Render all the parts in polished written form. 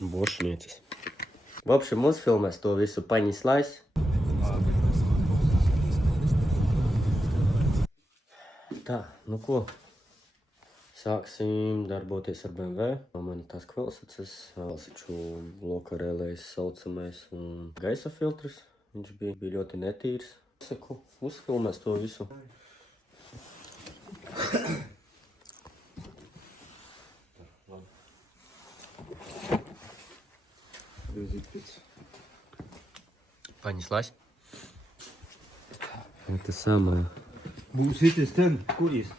Bošniecis. В общем, uzfilmēs to visu paņislais. Tā, nu ko? Sāksim darboties ar BMW. Man tās kvalsacas, valsiču lokarēlējs saucamais un gaisa filtrs. Viņš bija ļoti netīrs. Saku, uzfilmēs to visu. Paņislais. Это самое. Būs hitis ten, kuģis.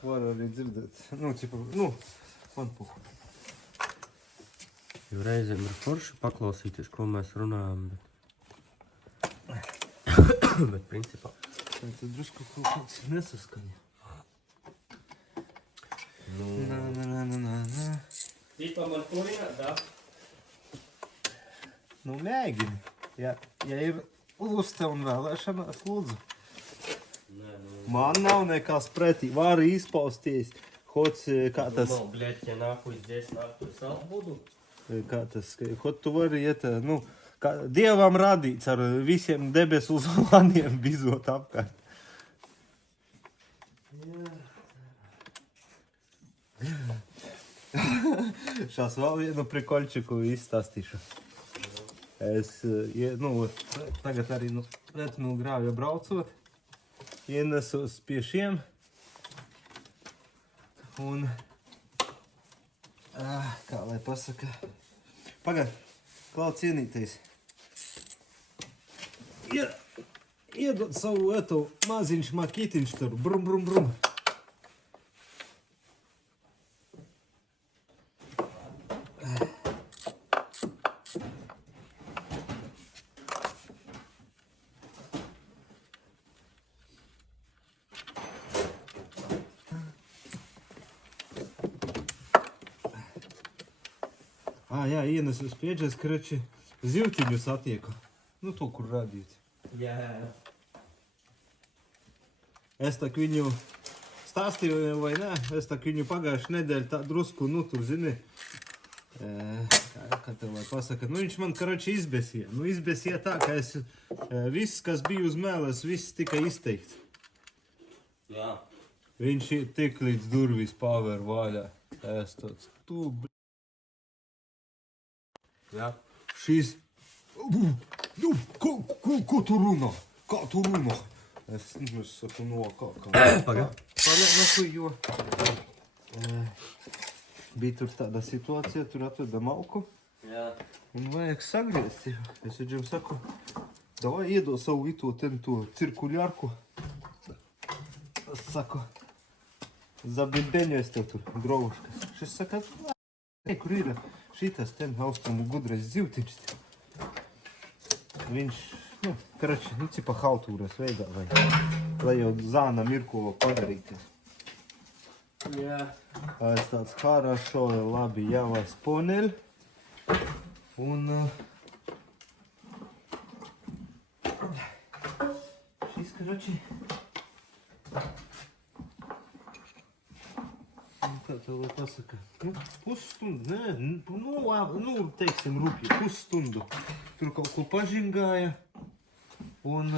Var arī dzirdēt. Man puhu. Jo reizēm ir forši paklausīties, ko mēs runājam, bet principā. Tā drusku kaut kāds nesaskaņa. Tipa man kurināt, da? Mēģini. Ja ir luste un vēlēšanās, lūdzu. Man nav nekas pretī. Var izpausties. Hots, kā tas... Ну, блядь, я нахуй здесь нахуй сам буду. Kā tas... Hot tu vari iet... kā Dievam radīts ar visiem debesu uzvaniem bizot apkārt. Šās vēl vienu prikoļčiku izstāstīšu. Es, tagad arī Vecmilu grāvja braucot, ienesos pie šiem. Un, kā lai pasaka, pagad, klāt cienītais. Iedod savu etu maziņš makītiņš tur, brum, brum, brum. Jā, ienesus pieģes, karači, zivtiņu satieku. To, kur radīt. Jā. Es tak viņu stāstīju, vai nē, es tak viņu pagājuši nedēļu tā drusku, tur, zini, kā tev lai pasaka, viņš man, karači, izbesīja. Izbesīja tā, ka es, viss, kas bija uz mēles, viss tika izteikts. Jā. Viņš tik līdz durvis paver vaļā. Es tāds, Jā. Šīs... Ko tu runā? Kā tu runā? Es saku, kā. Pagad. Jo... Bija tur tāda situācija, tur atveda malku. Jā. Un vajag sagriezt. Es viņam saku, davai iedod savu to cirkuļārku. Es saku, zabimbeņu es tev tur, drovuškas. Šis saka, kur ir šitas ten austrumu gudrais zivtiņš. Viņš, karači, cipa haltūras veidā, lai jau zāna Mirko padarīties. Jā. Es tāds хорошо, labi, я вас понял. Un šis, karači, kā tev lai pasaka, pusstundu, teiksim, rupji, pusstundu. Tur kaut ko pažingāja, un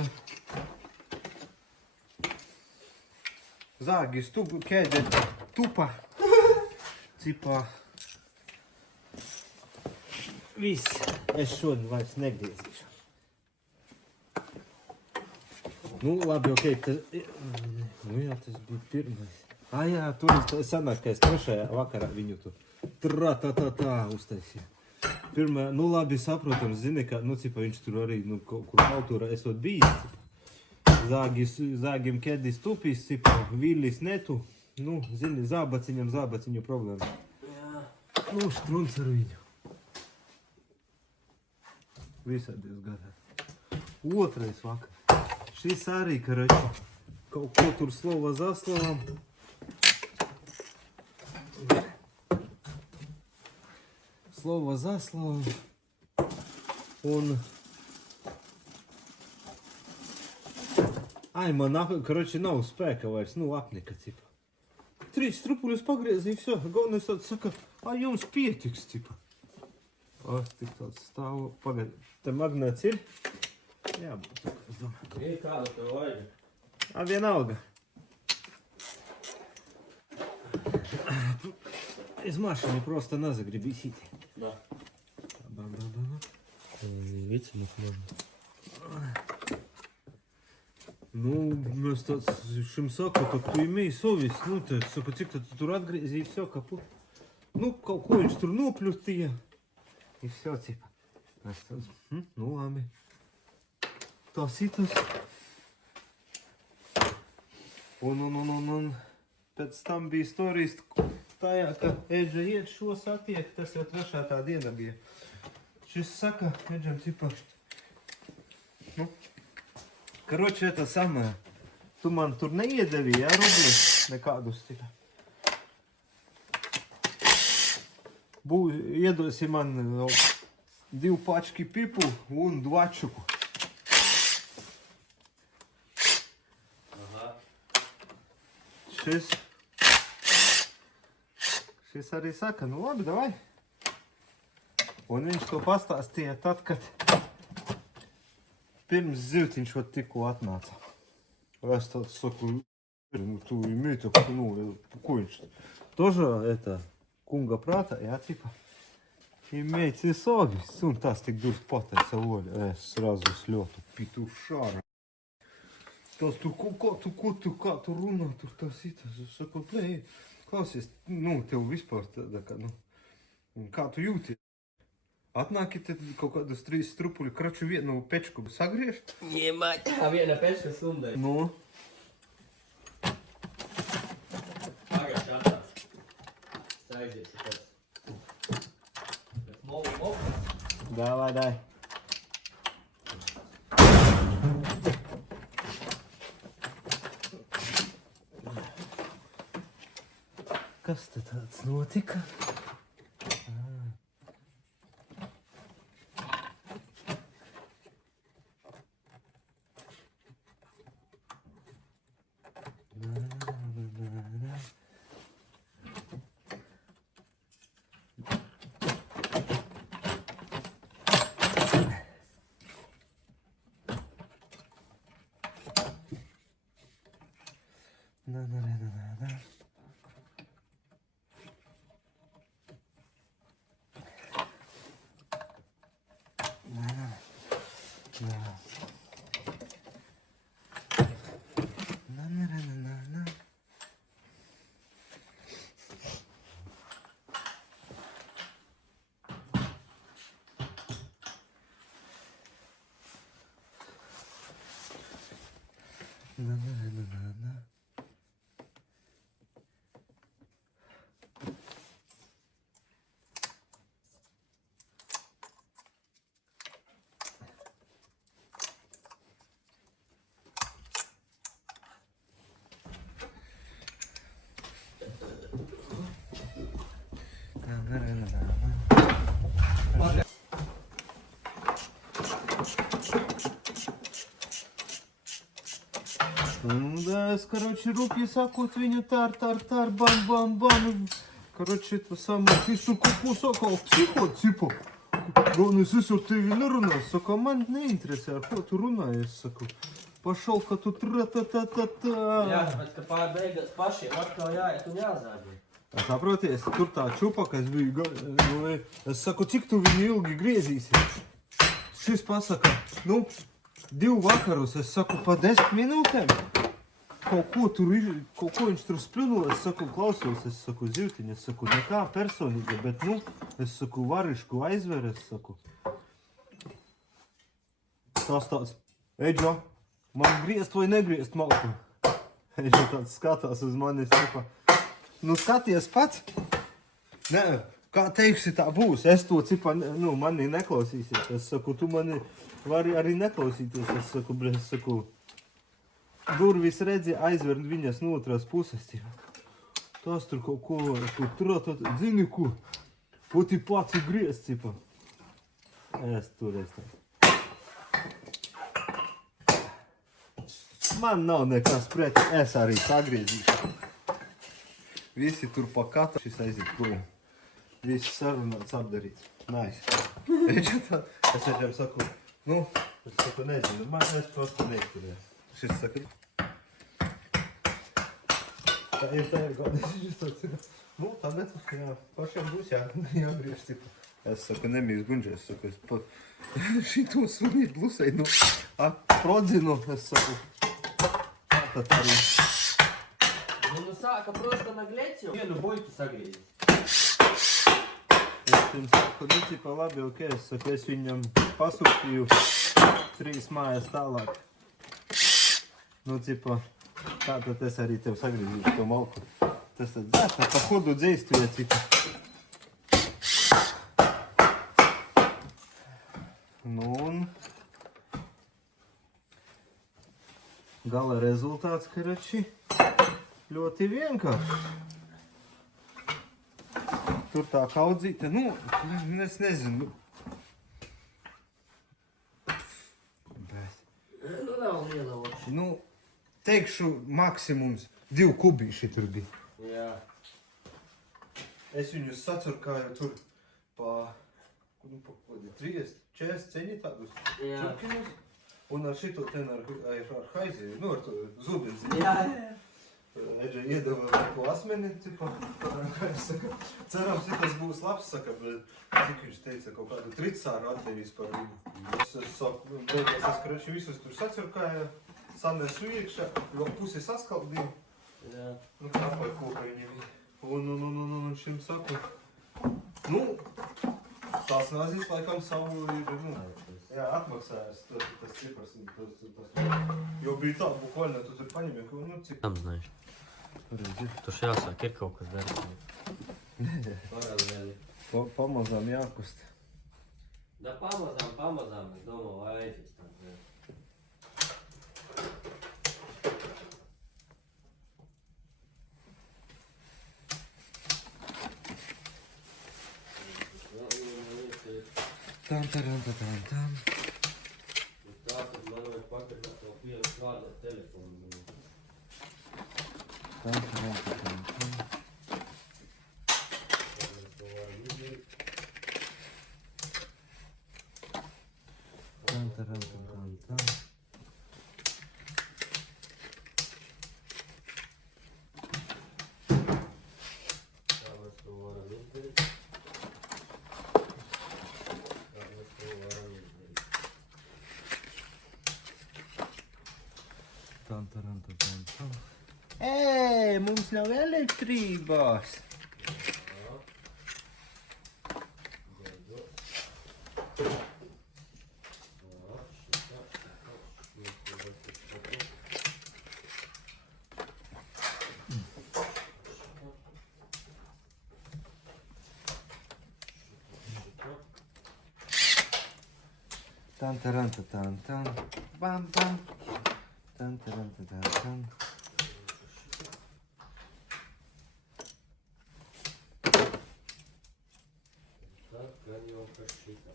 zāgi kēde tupa, cipā. Viss, es šodien vairs negriezīšu. Labi, okei, tas bija pirmais. Jā, tur sanāk, ka es trešajā vakarā viņu tur uztaisīju. Pirmā, labi, saprotams, zini, ka, viņš tur arī, kaut kur haltūrā esot bijis. Zāgim kēdis tupīs, vīlis netu. Zini, zābaciņu problēma. Jā. Štruns ar viņu. Visādies gadā. Otrais vakar. Šis arī, karači, kaut ko tur slova za slovam. Slovo za slovom. Un... man, karači, nav spēka vairs, apnika, cipa. trīs strupuļus pagriezi, visu. Galvenais tāds saka, jums pietiks, tipa. Tik tāds stāv, pagaid. Te magnēts ir? Jā, būtu tā, es domāju. Ir kādu tev vajag? Vienalga. Из машины просто на загребить. Да. Видите, можно. Nu, mēs tāds šim saku, ka tu imēji sovis, nu, te, saku, cik tad tu tur atgriezīji, все, kapu. Nu, kaut ko viņš tur nopļutīja. И все, типа. Nu, labi. Tas ir tas. Un pēc tam bija storijas tajā, ka Eģa iet šo satiek, tas jau trešā tā diena bija. Šis saka, Eģam, tipa, nu, karoči, это самое, tu man tur neiedevi, jā, rubli, nekādus, tipa. Iedosi man 2 pački pipu un 2 čuku. Aha. Šis arī saka, nu labi, davai. Un viņš to pastāstīja tad, kad pirms zivtiņš vat tikko atnāca. Es tāds saku, tu imēji tā, nu, ko viņš? Тоже это, kunga prātā, jā, tipa. Имеет совесть, un tas tik durs pateica, Oļa, es srazu sljotu pitušāra. Tas tu, kā tu runā, tur tas ir, tas, es saku, plēji, klausies, nu, tev vispār tāda, ka, nu, kā tu jūti? Atnāki te kaut kādus 3 strupuļu kraču vienu pečku sagriež? Jemāt, viena pečka sundai. Nu? Pagājuši atnāc. Staidzies, ir tāds. Movu. Давай, дай. Kas te tāds notika? Да, короче, руки сакут, виню тар, бам. Короче, это самое, чисто купу сокол, психо, типа. Главное, сысу, ты не руна, сока, man neinteresē, ar ko tu runājies, saku. Pašalka tu tra-ta-ta-ta-ta. Jā, bet ka pārbeigās pašiem atkal jāiet un jāzāģē. Saproties, tur tā čupa, kas bija, nu, es saku, cik tu viņu ilgi griezīsi? Šis pasaka, nu, 2 vakarus, es saku, pa 10 minūtēm. Kaut ko viņš tur spļuno, es saku, klausos, es saku, zivtiņa, es saku, nekā personīga, bet, nu, es saku, varišku aizver, es saku. Tas tāds, Eģo, man griezt vai negriezt malku? Eģo tāds skatās uz mani, es saku, nu, skaties pats. Nē, kā teiksi, tā būs. Es to cipa, nu, mani neklausīsies. Es saku, tu mani vari arī neklausīties. Es saku, durvis redzi aizver viņas no otrās puses. Tas tur kaut ko, zini ko, poti pats ir griezt, cipa. Es tur tā. Man nav nekas pret, es arī sagriezīšu. visi tur pakāta, šis aiziet prom. Visi sarunāts apdarīt. Nice. Es viņam saku, nu, es saku, nezinu, mēs просто neizturējām. Šis saka, tā ir galvenais, viņš tāds ir. Nu, tagad, jā, pašiem būs jāgriež cipu. Es saku, nemīs gunģi, es saku, es pa šito suni blusai, nu, prodzinu, es saku, tā arī. Ну, сака просто наглеть его. Не, ну бойки согреешь. Es viņam saku, nu, cipa, labi, ok, es saku, es viņam pasūtīju 3 mājas tālāk. Nu, cipa, tā tad es arī tev sagriezīšu to malku. Tas tad, tā pa hodu dzēstuja, cipa. Nu, un gala rezultāts, karači, ļoti vienkārši. Tur tā kaudzīte, nu, es nezinu. Bet, Ну, да, он liela oči. nu, teikšu, maksimums 2 kubīši tur bija. Jā. Es viņus sacurkāju tur pa 30, 40 ceni tādus Jā. čurkiņus. Un ar šito ten ar haizi, nu, ar to zubens. Jā. Eģe iedeva to asmeni, tipa, cerams, ja tas būs labs, saka, bet cik viņš teica, kaut kādu tricāru atdevīs par viņu. Es saku, beigās es krači visus tur sacurkāju, sanesu iekšā, vēl pusi saskaldīju, Jā. nu kāpāju kopā viņiem. Un šim saku, nu, tās nāzīs laikam savu ir, nu, jā, atmaksājas tas cipars, jo bija tā, bukvaļni, tu tur paņemi, ka, nu, cik. Tam знаешь. Tur jāsāk, ir kaut kas darīt. Paralēli. Pamazām jākust. Да памазām, es domāju, vai aizies tam. Tam. Tā tad man vajag pakaļāt vēl vienu klādu ar telefonu. Tam. Ei, mums nav elektrības! Tan. Bam. Tan. Так, ганёвка шита.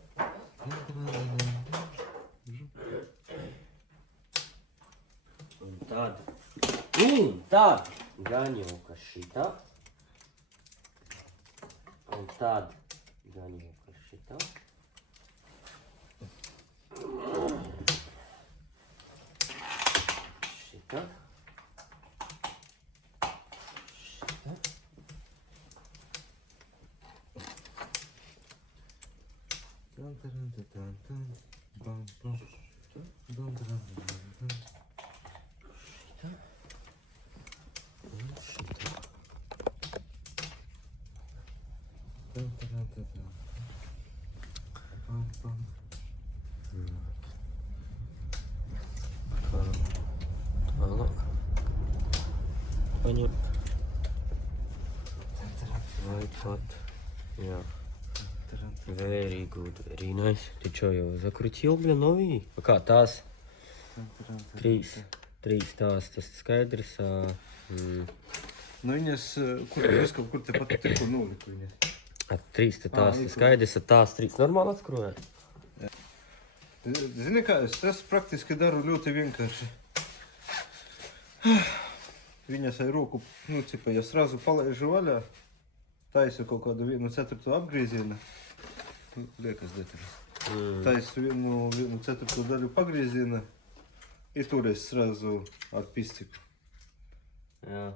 Un tad ганёвка šitā. Un tad ганёвка šitā. Šitā. Šitā. Понятно. Right foot. Yeah. Very good, very nice. Ты чё, его закрутил, блин, новый? Kā tās? Trīs tās, tas skaidrs. Nu viņas, es kaut kur te pat tikko noliku viņas. Trīs tās, skaidrs, tās trīs. Normāli atskrojāt? Zini kā, es praktiski daru ļoti vienkārši. viņa sai roku, nu, cipa, ja srazu palaižu vaļā, taisu kaut kādu 1/4 apgriezienu, nu, liekas detaļas. Taisu 1/4 daļu pagrieziena i toreiz srazu ar pisciku. Jā.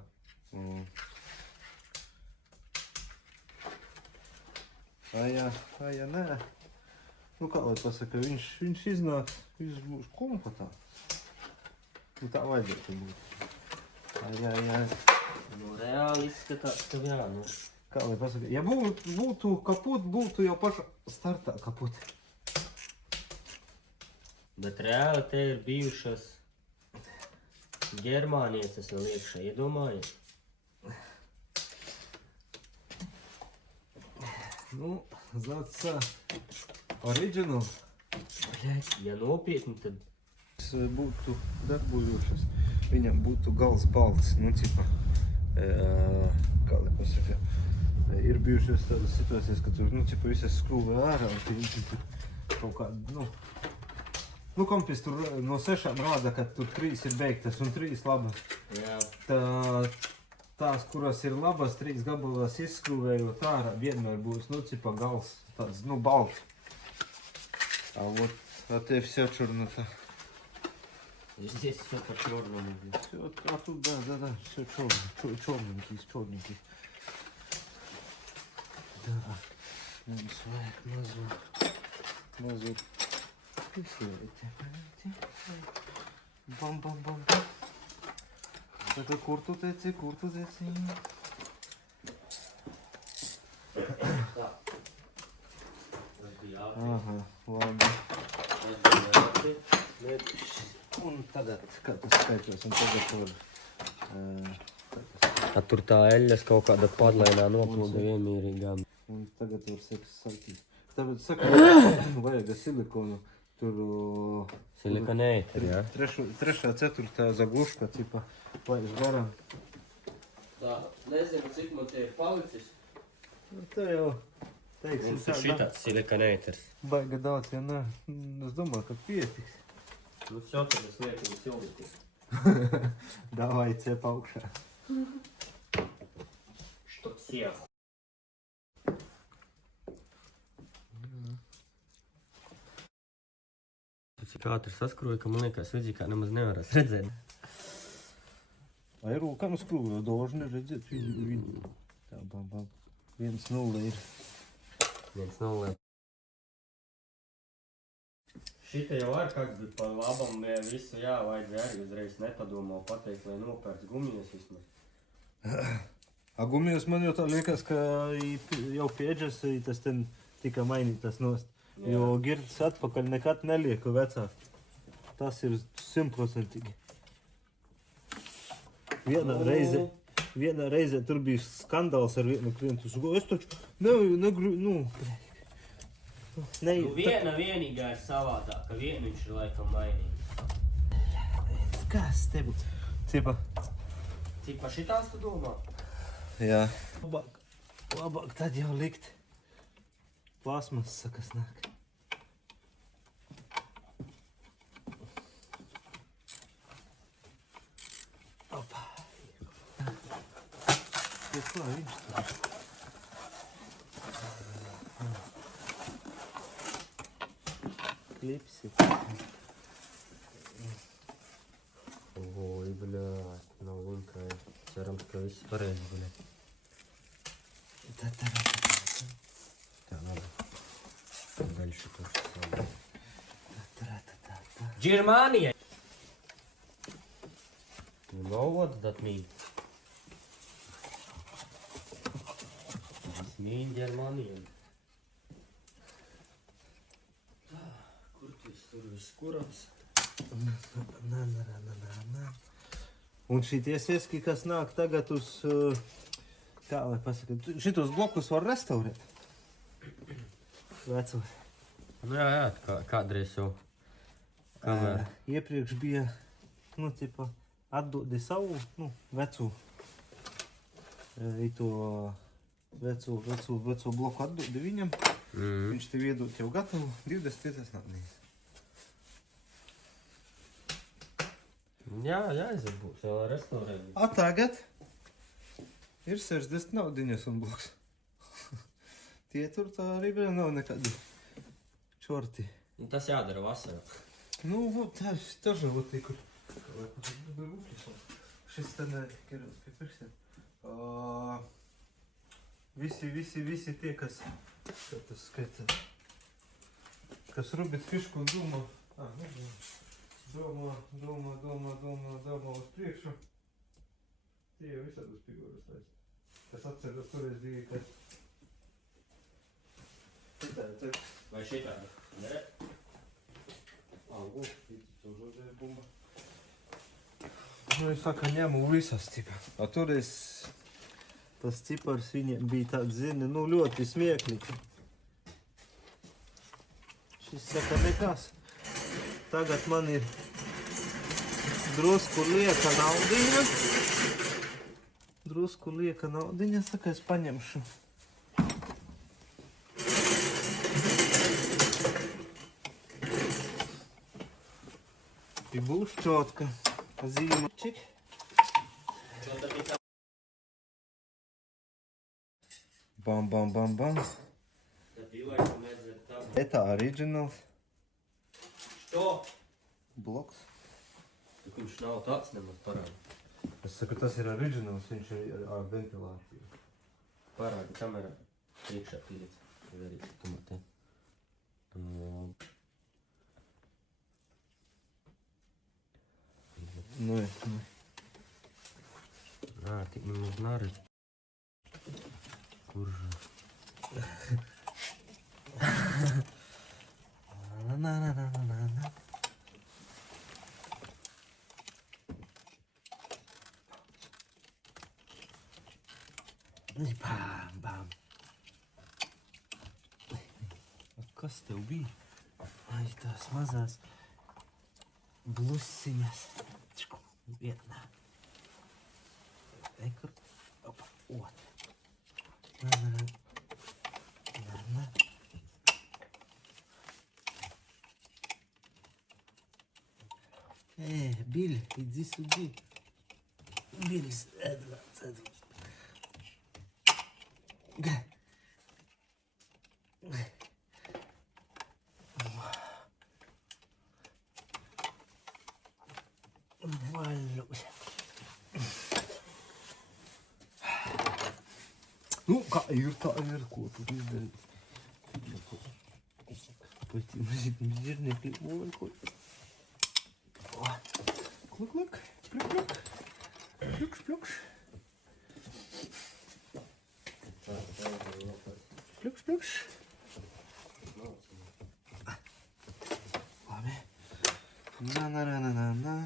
Aja, nē. Nu, kā lai pasaka, viņš iznāk, viņš būs kompatā. Nu, tā vajadzētu būt. Aja. Nu, reāli izskatās, ka jā, nu. Kā lai pasaka, ja būtu kaput, būtu jau paša startā kaput. Bet reāli te ir bijušas ģermānieces vēl iekšā, iedomājies? Nu, that's original. Ja nopietni, tad Būtu darbojošas, viņam būtu gals balts, nu, cipa, kā lai pasaka, ir bijušas tādas situācijas, ka tur, nu, cipa, visas skrūvē ārā, un viņš tur kaut kāda, nu, kompis tur no 6 rāda, ka tur 3 ir beigtas un 3 labas. jā. Tās, kuras ir labas, 3 gabalās izskrūvējot ārā, vienmēr būs, nu, cipa, gals, tāds, nu, balts. А те вся чернота. Здесь все по-черному. Все, а тут, да, все черненький. Да. Свояк мазут. И все эти. Бам-бам-бам. Это куртутецы. Ага, ладно. Un tagad, kā tas skaitos, un tagad var... Tur tā eļas kaut kāda padlainā noplūda vienmīrīgām. Un tagad var sakīt. Tāpēc saka, vajag silikonu, tur... Silikonēteri, jā? Trešā, ceturtā zagluška, cipa, vajag varam. Tā, nezinu, cik man tie ir palicis. Tā jau, teiksim, Mums ir šitāds silikonēters. Baiga daudz, ja nē. Es domāju, ka pietiks. Nu, все, tad es lieku uz sildiku. Davai, cep augšā. Što siev. Cik ātri saskroja, ka man liekas, vidzīkā nemaz nevarēs redzēt. Ai, rūkām skrūvē, должны redzēt viņu. Tā, bam. 1-0 ir. 1-0. Šita jau var kāds bija pa labam, visu jā, vajadzēja arī uzreiz nepadomā pateikt, lai nopērts gumijas vismaz. A gumijas man jau tā liekas, ka jau pieģes tas ten tika mainītas nost. Jo girds atpakaļ nekad nelieku vecāk. Tas ir 100%. Vienā reize tur bija skandāls ar vienu klientu. Es taču negribu, Nu, viena vienīgā ir savādāk, ka vienu viņš ir laikam mainījis. Kas tev? Cipa. Cik pa šitās tu domā? Jā. Labāk tad jau likt plasmas, kas nāk. Opa. Kā viņš tur? Klipsit. Oi, bļāt, nav linkai. Cerams, ka viss pareizi, bļāt. Tā, labi. Daļu šito savu. Germania! You know what that means? This means Germania. Kur tu tur viss kurās? Un šitie seski, kas nāk tagad uz, kā lai pasaka, šitos blokus var restaurēt. Vecos. Nu jā, kādreiz jau. Kamēr? Iepriekš bija, nu, tipa, atdodi savu, nu, vecu. To veco bloku atdodi viņam. Viņš tev iedod jau gatavu, 25 nav. Jā, jāizabūs, vēl restaurējumi. A tagad ir 60 naudiņas un bloks. Tie tur tā arī vēl nav nekādi čorti. Tas jādara vasarā. Ну вот, тоже вот такой. Šis visi tie, kas skaita, kas rubit fišku un domā uz priekšu, tie jau visādus figūras taisa. Kas atceras, toreiz bija, ka... Vai šitādi? Nē? Вот, видите, уже здесь бомба. Nu, es saka, ņemu visas tipa. A toreiz tas cipars viņiem bija tāds, zini, nu ļoti smieklīgs. Šis saka nekas. Tagad man ir drusku lieka naudiņa. Saka, es paņemšu. I būs čotka. Zīmočik. Bam. Это originals. Što? Bloks. Tik viņš nav tāds nemaz parāda. Es saku, tas ir originals, viņš ir ar ventilāciju. Parāda kamerā. Priekšā pīdēc. Verīgs tomātē. Nu. Nā, tik nemaz nari. Kurža. Na. Bam. Kas tev bija? Ai, tās mazās blusiņas. Vienā. Ekur. Opa, otra. Na. Билли, иди сюда. Билли, садись. Nu, kā ir, ko tu izdarīt. Pēc tam zirniekļi mūlekoļ. Kluk. Plukš. Plukš. Labi. Na.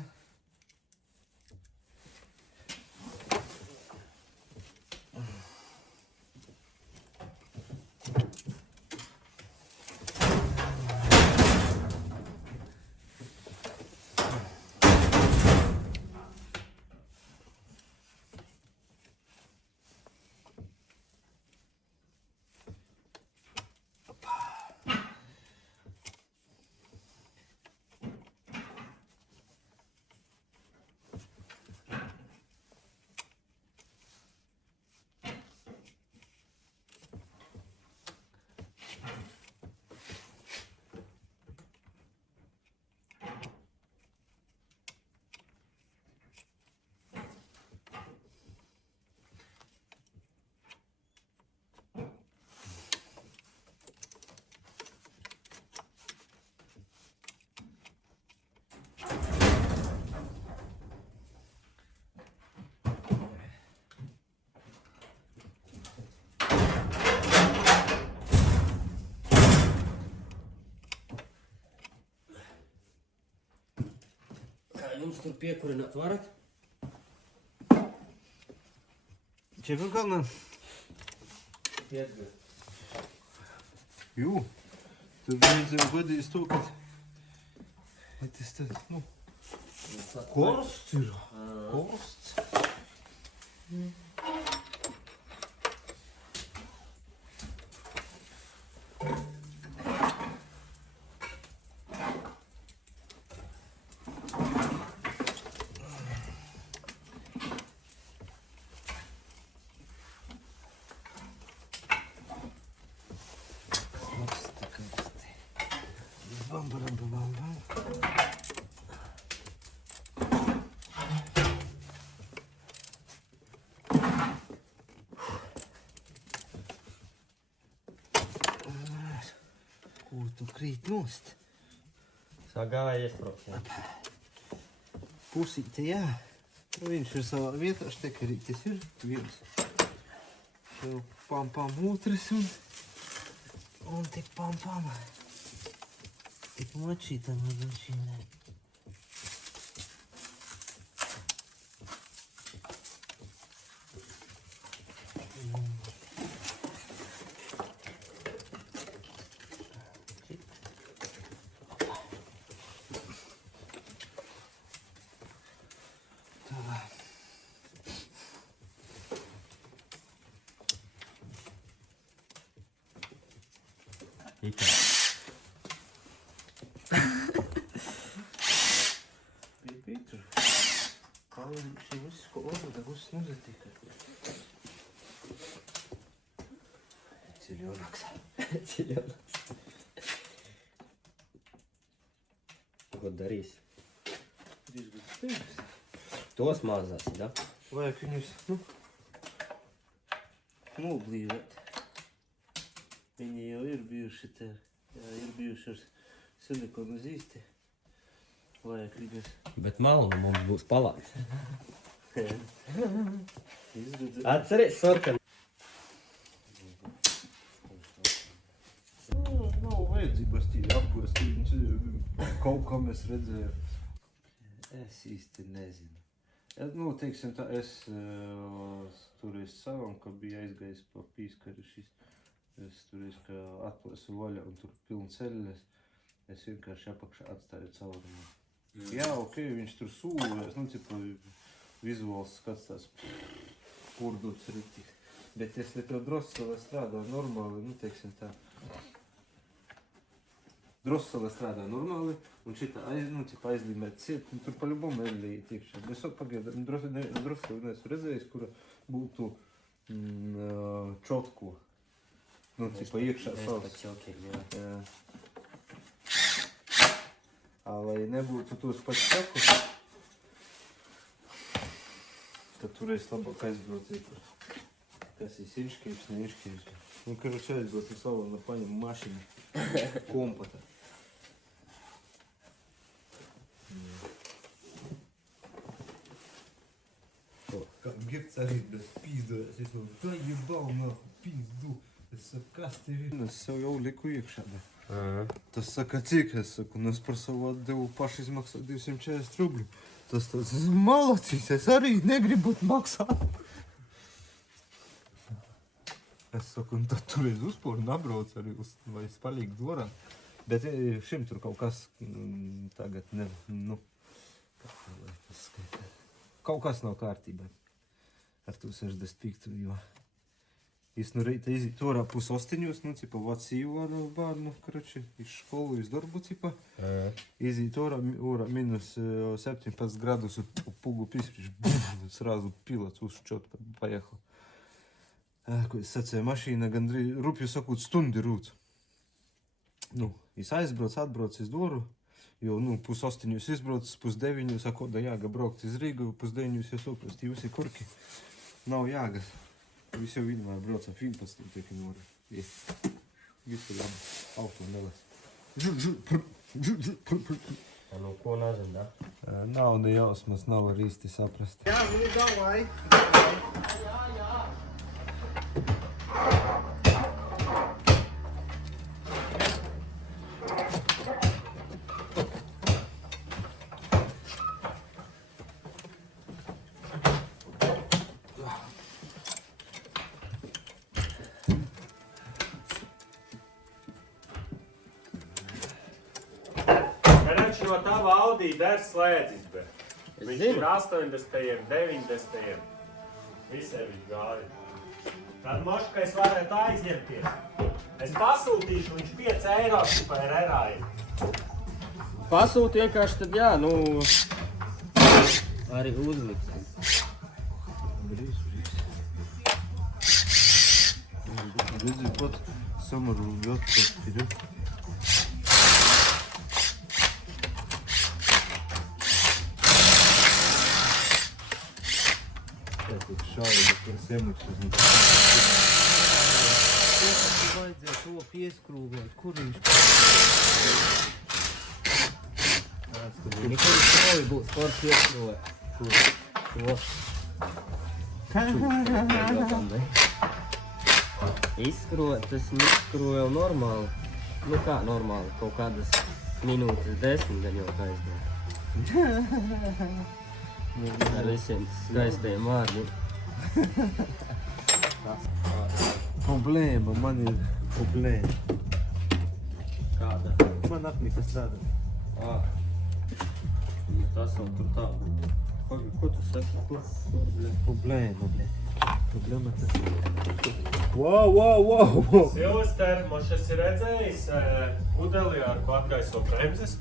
Jums tur piekurināt varat? Čeku galvenā? Piedgat. Jū, tur beidzot godījis to, ka... Vai tas tad, nu... Korsts ir. Korsts. tu krīt nost. Sagājies procesi. Pusīte, jā. Nu, viņš ir savā vietā, štek arī tas ir viens. Tev pam otrs un tik pam. Tik mačītam mazliet. Ita. Pītur. Šī viss, ko oda, viss nozatika. Ciļonaks. Ciļonaks. Ko darīs? Tos mazās, da? Vajag viņus, noblīvēt. Viņi jau ir bijuši te, ir bijuši ar silikonu zīsti. Vajag viņus. Bet malnu mums būs palāks. Izredzi. Atceries, Sorkan. Nav vajadzības tīri apgurst, kaut kā mēs redzējām. Es īsti nezinu. Teiksim tā, es toreiz savam, ka bija aizgājis pa pīskari šis. Es toreiz, ka atplēsu vaļā un tur pilni ceļas. Es vienkārši apakšā atstāju caurumu. Jā, ok, viņš tur sūlēs, vizuāls skats tās purduts riktīgi. Bet es tev drosselē strādāju normāli, teiksim tā. Drosselē strādāju normāli, un šitā aizlīmēt ciet, tur pa-ļubomu ērlīja tiekšā. Es pagaidām drosselē neesmu redzējis, kura būtu čotku. Iekšā savs. Jā. Lai nebūtu tos pats čakus, tad toreiz labāk aizbraucīt. Kas ir inškīvs, ne inškīvs. Karoči aizbraucu savu un paņemu mašinu kompata. Как герц arī bez pīzdojas. Es vēl tā jebal nāku pīzdu. Es saku, kas tev ir? Es sev jau liku iekšā. Tas saka, cik? Es saku, es par savu atdevu paši izmaksāt 240 rubļu. Tas tāds malacīs, es arī negribu maksāt. Es saku, un tad toreiz uzpūru un apbrauc arī vai es palīgu dvorā. Bet šim tur kaut kas tagad kaut kas nav kārtībā ar to 65, jo es reita iziet orā 7:30, vecīju bārnu, iz školu, iz darbu, iziet orā minus 17 gradus, pugu pispriš, srazu pilats uz čotka pajahal. Ko es sacēju, mašīna gandrīz, rupju sakot, stundi rūc. Es aizbrauc, atbrauc iz dvoru, jo 7:30 izbraucis, 8:30 sakoda jāga braukt iz Rīgu, 8:30 jau saprast, visi kurki nav jāgas. Visi jau vienmēr brauc ap 11, tiek nori. Visu labi, auto nelas. Ko nezinu, da? Nav ne jausmas, nav arī īsti saprast. Jā, davai. No tava Audi der slēdzis, bet viņš ir 80, 90. Visai viņš gāja. Tad moškais varētu aizņemties. Es pasūtīšu, viņš 5 eiro super erāja. Pasūti vienkārši tad, jā, arī uzliks. Redzi, pat samaru ļoti ir. Šādi, kas iemučas. Ko vajadzēja to pieskrūvēt, kur viņš? Nekad strauji būs forši ieskrūvē. Kur? Izskrūvē, tas izskrūvē jau normāli. Nu kā normāli, kaut kādas minūtes 10 gan jau aizgāja. Ar visiem skaistajiem vārdiem. Problēma, man ir problēma. Kāda? Man apnika strādā. Tas jau tur tā. Ko tu saki? Problēma, bļē. Problēma tas. Wow. Silvester, man šis ir redzējis pudelī ar ko atgaiso bremzes.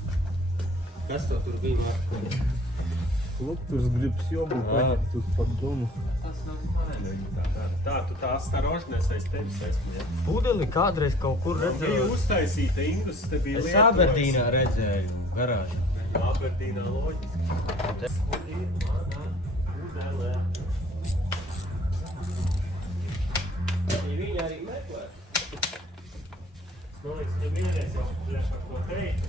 Kas to tur bija vārds? Lukturs grib sjobu paņemt uz поддону. Tas nav maini. Tā, tu tā ostrožnies aiz tevis esmu, ja? Pudeli kādreiz kaut kur Bija redzēju. uztaisīta Indus, te bija Es Lietuvas. Aberdīnā redzēju garāžā. Aberdīnā loģiski. Kur ir mana pudele? Viņi arī meklē. Man liekas, ka vienreiz jau par ko teikt.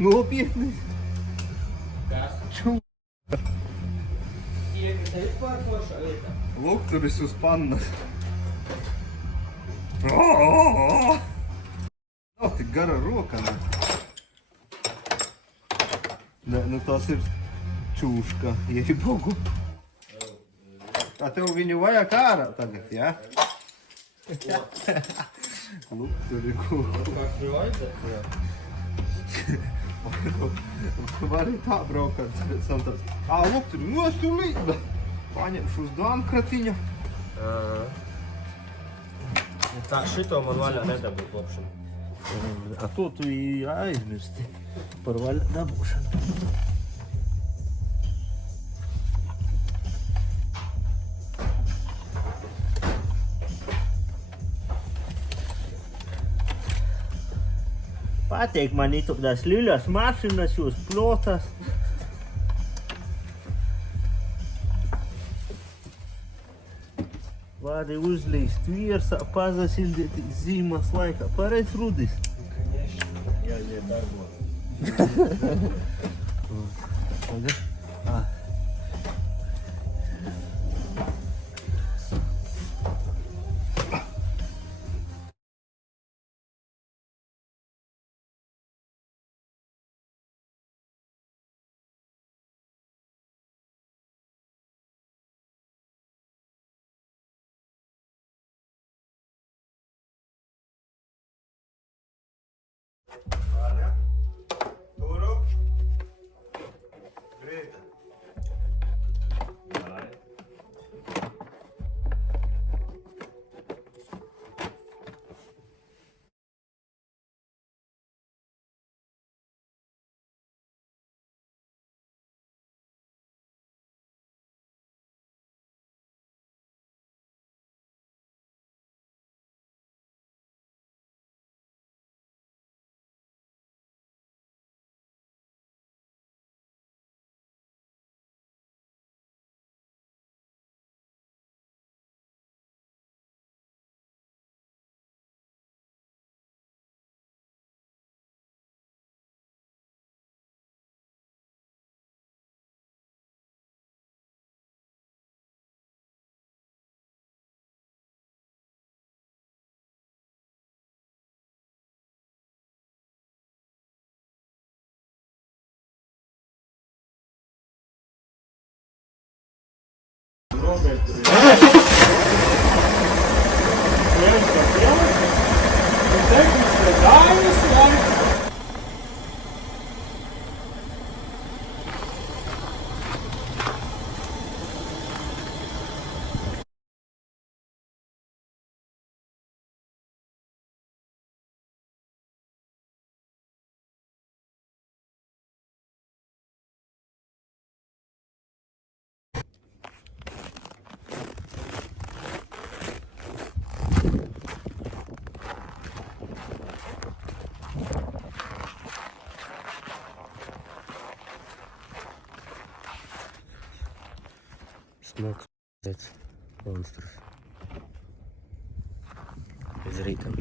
Nopietni. Kas? Ču. Iekritē vispār foršā vietā. Lukturis uz pannas. Nav tik gara roka. Ne, nu tas ir čūška, jeibogu. Tā tev viņu vajag ārā tagad, jā? Lukturi, ko? Kā tur vajadzētu? Jā. Var arī tā braukt, sam tāds. Lukturi, nostulīt! Paņemšu uz Dankratiņa. Tā šito man vaļā nedabūt lopšanu. To tu aizmirsti par vaļā dabūšanu. Pateik man tādās lielās mašīnas, jūs plotas. Vari uzlīst virsā, pazasildīt zīmas laikā. Pareiz, Rudis? Jāiet darbot. Tagad. Turu. Grita. Nu, kāpēc? Monstrs. Bez rīta.